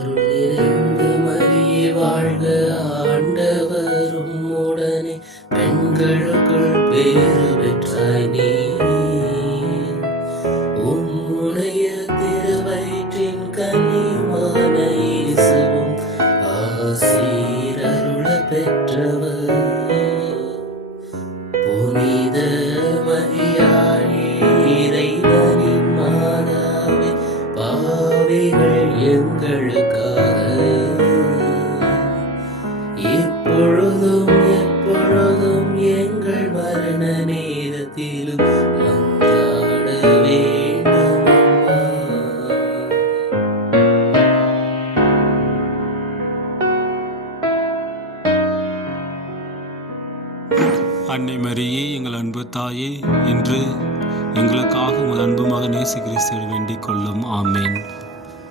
அருள் நிறைந்த மரியே வாழ்க, ஆண்டவரும் உடனே பெண்களுக்குள் பேறு பெற்றாய் நீ. உம்முடைய திருவயிற்றின் கனியுமான இயேசுவும் ஆசீர் அருள பெற்றவர். புனித மரியாயே இறைவனின் மாதாவே, பாவிகள் எங்களுக்காக இப்பொழுதும் எப்பொழுதும் எங்கள் மரண நேரத்திலும் மன்றாட வேண்டும் அம்மா. அன்னை மரியே, எங்கள் அன்பு தாயே, இன்று எங்களுக்காக உங்கள் அன்பு மகன் இயேசு கிறிஸ்துவை வேண்டிக் கொள்ளும். ஆமேன்.